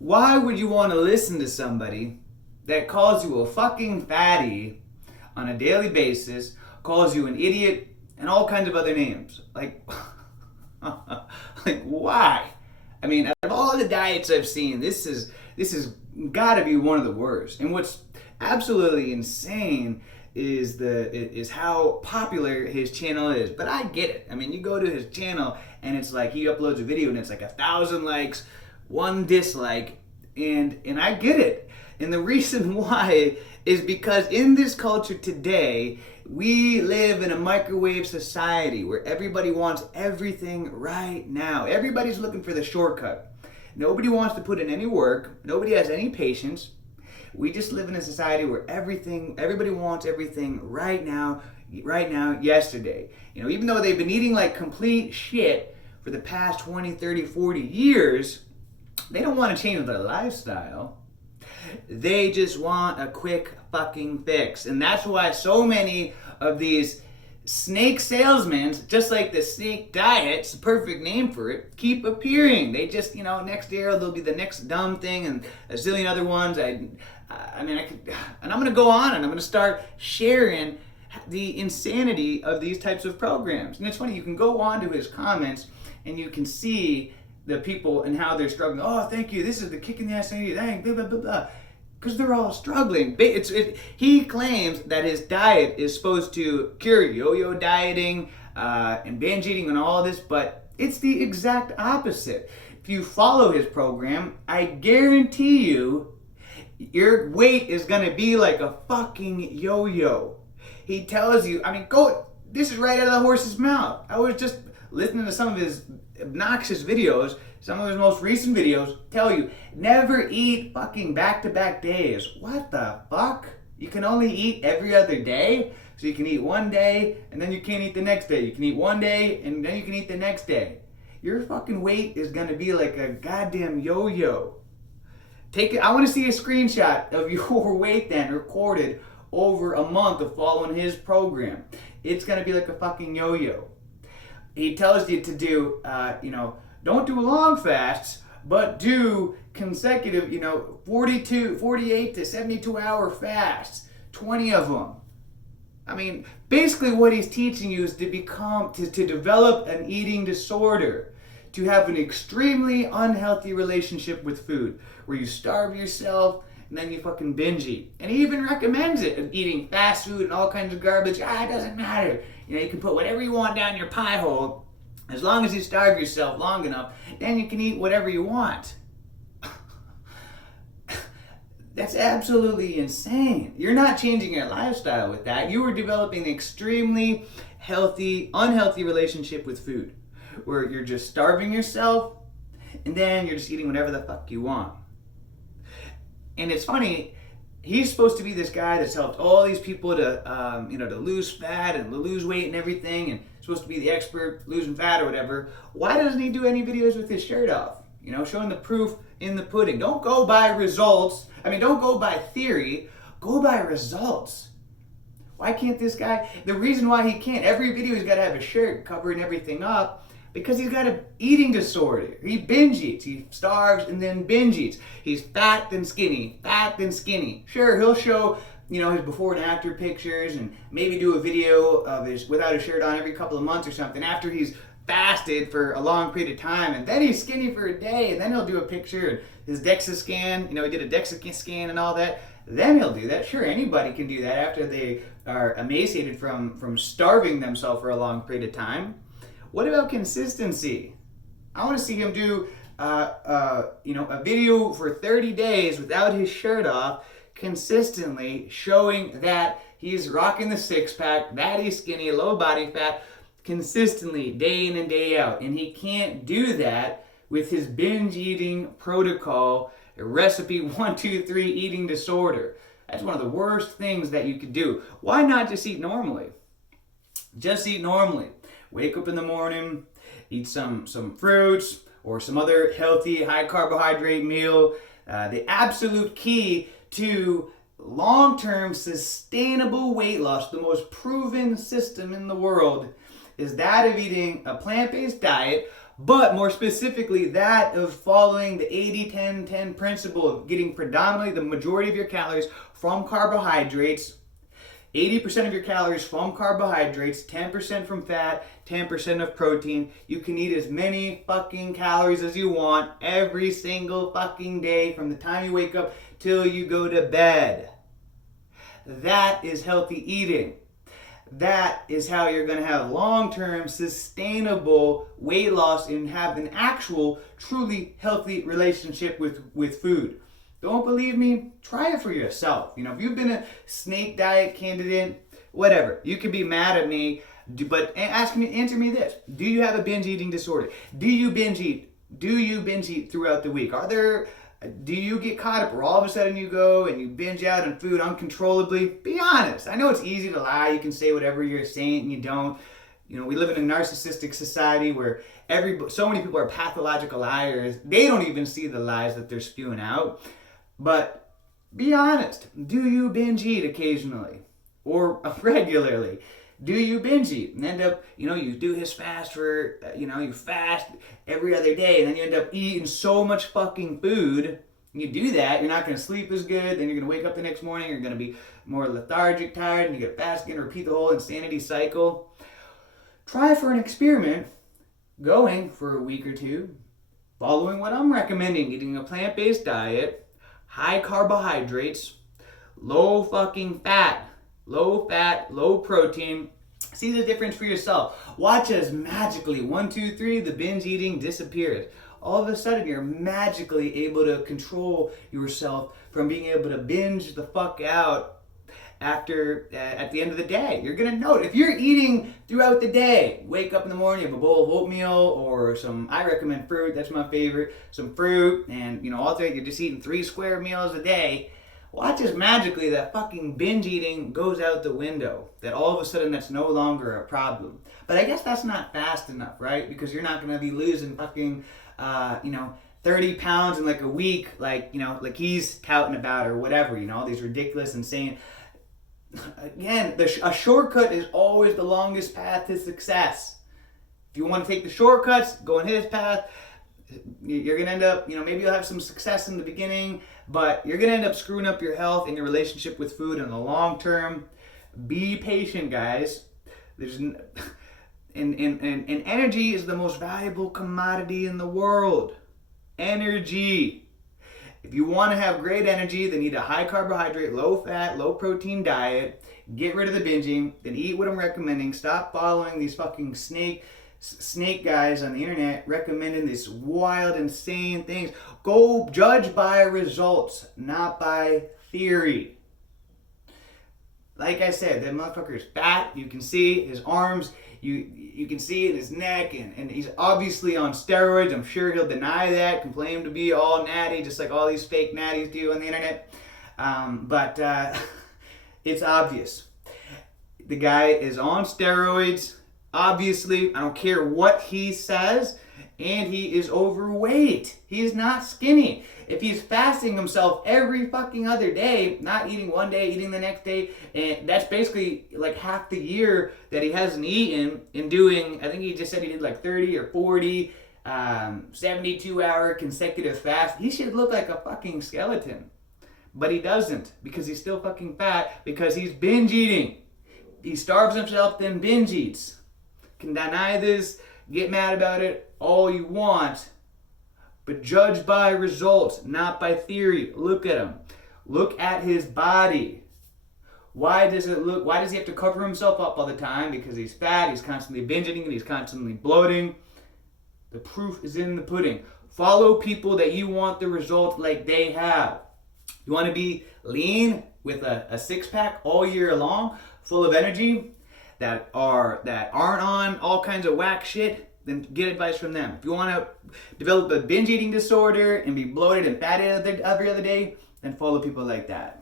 Why would you want to listen to somebody that calls you a fucking fatty on a daily basis, calls you an idiot, and all kinds of other names? Like why? I mean, out of all the diets I've seen, this is got to be one of the worst. And what's absolutely insane is how popular his channel is. But I get it. I mean, you go to his channel and it's like he uploads a video and it's like 1,000 likes, one dislike, and I get it. And the reason why is because in this culture today, we live in a microwave society where everybody wants everything right now. Everybody's looking for the shortcut. Nobody wants to put in any work. Nobody has any patience. We just live in a society where everybody wants everything right now, yesterday. You know, even though they've been eating like complete shit for the past 20, 30, 40 years, they don't want to change their lifestyle. They just want a quick fucking fix. And that's why so many of these snake salesmen, just like the snake diet, it's the perfect name for it, keep appearing. They just, next year there'll be the next dumb thing and a zillion other ones. And I'm going to go on and I'm going to start sharing the insanity of these types of programs. And it's funny, you can go on to his comments and you can see the people and how they're struggling. Oh, thank you. This is the kick in the ass thing. Blah, blah, blah, blah. Because they're all struggling. He claims that his diet is supposed to cure yo-yo dieting and binge eating and all this, but it's the exact opposite. If you follow his program, I guarantee you, your weight is going to be like a fucking yo-yo. He tells you, this is right out of the horse's mouth. I was just listening to some of his obnoxious videos, some of his most recent videos, tell you, never eat fucking back-to-back days. What the fuck? You can only eat every other day? So you can eat one day, and then you can't eat the next day. You can eat one day, and then you can eat the next day. Your fucking weight is gonna be like a goddamn yo-yo. I want to see a screenshot of your weight then recorded over a month of following his program. It's gonna be like a fucking yo-yo. He tells you to do, don't do long fasts, but do consecutive, 48 to 72 hour fasts, 20 of them. Basically what he's teaching you is to develop an eating disorder, to have an extremely unhealthy relationship with food, where you starve yourself and then you fucking binge eat. And he even recommends it, of eating fast food and all kinds of garbage. It doesn't matter. You can put whatever you want down your pie hole, as long as you starve yourself long enough, then you can eat whatever you want. That's absolutely insane. You're not changing your lifestyle with that. You are developing an extremely unhealthy relationship with food, where you're just starving yourself, and then you're just eating whatever the fuck you want. And it's funny, he's supposed to be this guy that's helped all these people to lose fat and lose weight and everything, and supposed to be the expert losing fat or whatever. Why doesn't he do any videos with his shirt off? Showing the proof in the pudding. Don't go by results. Don't go by theory. Go by results. Why can't this guy? The reason why he can't, every video he's got to have a shirt covering everything up, because he's got an eating disorder. He binge eats. He starves and then binge eats. He's fat then skinny, fat then skinny. Sure, he'll show, his before and after pictures and maybe do a video of his without a shirt on every couple of months or something after he's fasted for a long period of time, and then he's skinny for a day, and then he'll do a picture and his DEXA scan, he did a DEXA scan and all that. Then he'll do that. Sure, anybody can do that after they are emaciated from starving themselves for a long period of time. What about consistency? I want to see him do a video for 30 days without his shirt off, consistently showing that he's rocking the six-pack, that he's skinny, low body fat, consistently, day in and day out. And he can't do that with his binge eating protocol, recipe 123 eating disorder. That's one of the worst things that you could do. Why not just eat normally? Just eat normally. Wake up in the morning, eat some fruits or some other healthy, high carbohydrate meal. The absolute key to long-term sustainable weight loss, the most proven system in the world, is that of eating a plant-based diet, but more specifically that of following the 80-10-10 principle of getting predominantly the majority of your calories from carbohydrates. 80% of your calories from carbohydrates, 10% from fat, 10% of protein. You can eat as many fucking calories as you want every single fucking day from the time you wake up till you go to bed. That is healthy eating. That is how you're going to have long-term, sustainable weight loss and have an actual, truly healthy relationship with food. Don't believe me? Try it for yourself. If you've been a snake diet candidate, whatever, you could be mad at me, but answer me this. Do you have a binge eating disorder? Do you binge eat? Do you binge eat throughout the week? Do you get caught up where all of a sudden you go and you binge out on food uncontrollably? Be honest. I know it's easy to lie. You can say whatever you're saying and you don't. We live in a narcissistic society where so many people are pathological liars. They don't even see the lies that they're spewing out. But be honest. Do you binge eat occasionally or regularly? Do you binge eat and end up, you do his fast for, you fast every other day and then you end up eating so much fucking food. You do that, you're not going to sleep as good, then you're going to wake up the next morning, you're going to be more lethargic, tired, and you get fast again, repeat the whole insanity cycle. Try for an experiment, going for a week or two, following what I'm recommending, eating a plant-based diet, high carbohydrates, low fucking fat, low protein. See the difference for yourself. Watch as magically, 1, 2, 3, the binge eating disappears. All of a sudden, you're magically able to control yourself from being able to binge the fuck out at the end of the day. You're gonna know it. If you're eating throughout the day, wake up in the morning, you have a bowl of oatmeal or I recommend fruit, that's my favorite, some fruit, and all day you're just eating 3 square meals a day. Watch as magically that fucking binge eating goes out the window. That all of a sudden that's no longer a problem. But I guess that's not fast enough, right? Because you're not gonna be losing fucking 30 pounds in like a week, like he's touting about or whatever, these ridiculous, insane. Again, a shortcut is always the longest path to success. If you want to take the shortcuts, go on his path. You're going to end up, maybe you'll have some success in the beginning, but you're going to end up screwing up your health and your relationship with food in the long term. Be patient, guys. And energy is the most valuable commodity in the world. Energy. If you want to have great energy, then eat a high carbohydrate, low fat, low protein diet. Get rid of the binging. Then eat what I'm recommending. Stop following these fucking snake guys on the internet recommending these wild, insane things. Go judge by results, not by theory. Like I said, that motherfucker is fat. You can see his arms. You can see it in his neck, and he's obviously on steroids. I'm sure he'll deny that, complain to be all natty, just like all these fake natties do on the internet. But it's obvious. The guy is on steroids. Obviously, I don't care what he says, and he is overweight. He is not skinny. If he's fasting himself every fucking other day, not eating one day, eating the next day, and that's basically like half the year that he hasn't eaten, and doing, I think he just said he did like 30 or 40, 72-hour consecutive fast, he should look like a fucking skeleton. But he doesn't, because he's still fucking fat, because he's binge eating. He starves himself, then binge eats. Can deny this, get mad about it all you want, but judge by results, not by theory. Look at him. Look at his body. Why does he have to cover himself up all the time? Because he's fat, he's constantly binge eating, and he's constantly bloating. The proof is in the pudding. Follow people that you want the result like they have. You want to be lean with a six-pack all year long, full of energy, that aren't on all kinds of whack shit, then get advice from them. If you want to develop a binge eating disorder and be bloated and fatty every other day, then follow people like that.